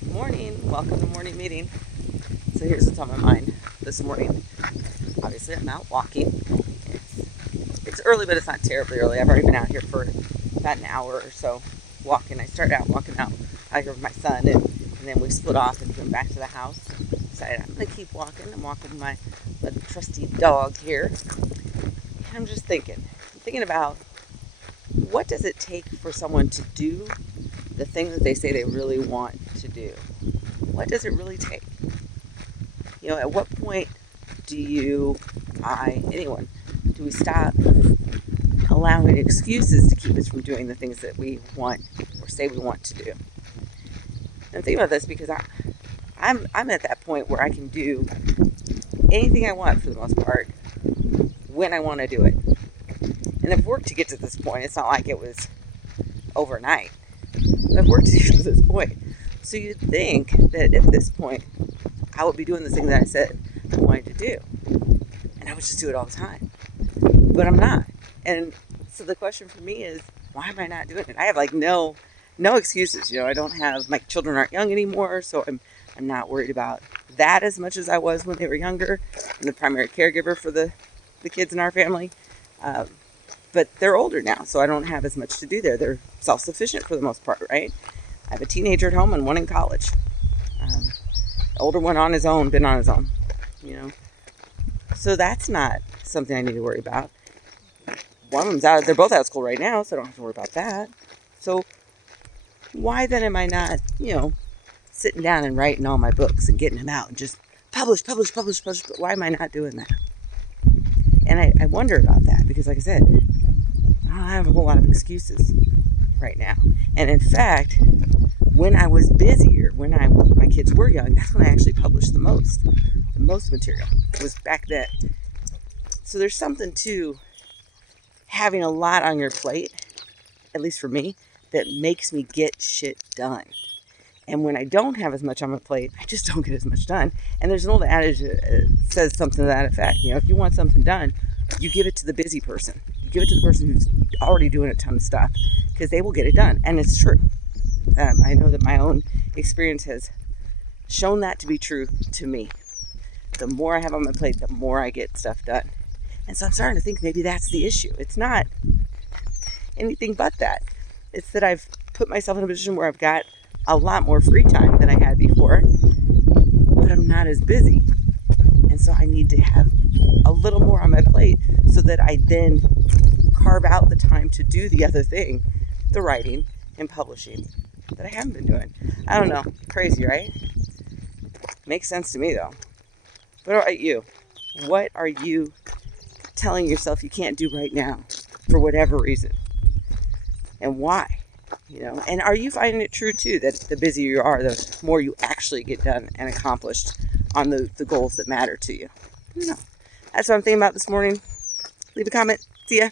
Good morning. Welcome to morning meeting. So here's what's on my mind this morning. Obviously, I'm out walking. It's early, but it's not terribly early. I've already been out here for about an hour or so walking. I started out walking out here with my son, and then we split off and went back to the house. Decided I'm going to keep walking. I'm walking with my trusty dog here. And I'm just thinking about what does it take for someone to do the thing that they say they really want to do? What does it really take? At what point do anyone, do we stop allowing excuses to keep us from doing the things that we want or say we want to do? And I'm thinking about this because I'm at that point where I can do anything I want for the most part when I want to do it. And I've worked to get to this point. It's not like it was overnight. I've worked to get to this point. So you'd think that at this point, I would be doing the thing that I said I wanted to do. And I would just do it all the time. But I'm not. And so the question for me is, why am I not doing it? I have no excuses. I don't have, my children aren't young anymore, so I'm not worried about that as much as I was when they were younger. I'm the primary caregiver for the kids in our family. But they're older now, so I don't have as much to do there. They're self-sufficient for the most part, right? I have a teenager at home and one in college. The older one been on his own, So that's not something I need to worry about. One of them's out, they're both out of school right now, so I don't have to worry about that. So why then am I not, sitting down and writing all my books and getting them out and just publish? But why am I not doing that? And I wonder about that because, like I said, I don't have a whole lot of excuses right now. And in fact, when I was busier, when my kids were young, that's when I actually published the most material. It was back then. So there's something to having a lot on your plate, at least for me, that makes me get shit done. And when I don't have as much on my plate, I just don't get as much done. And there's an old adage that says something to that effect. If you want something done, you give it to the busy person. You give it to the person who's already doing a ton of stuff because they will get it done. And it's true. I know that my own experience has shown that to be true to me. The more I have on my plate, the more I get stuff done. And so I'm starting to think maybe that's the issue. It's not anything but that. It's that I've put myself in a position where I've got a lot more free time than I had before, but I'm not as busy. And so I need to have a little more on my plate so that I then carve out the time to do the other thing, the writing and publishing that I haven't been doing. I don't know. Crazy, right? Makes sense to me though. What about you? What are you telling yourself you can't do right now for whatever reason? And why? And are you finding it true too that the busier you are, the more you actually get done and accomplished on the goals that matter to you? I don't know. That's what I'm thinking about this morning. Leave a comment. See ya.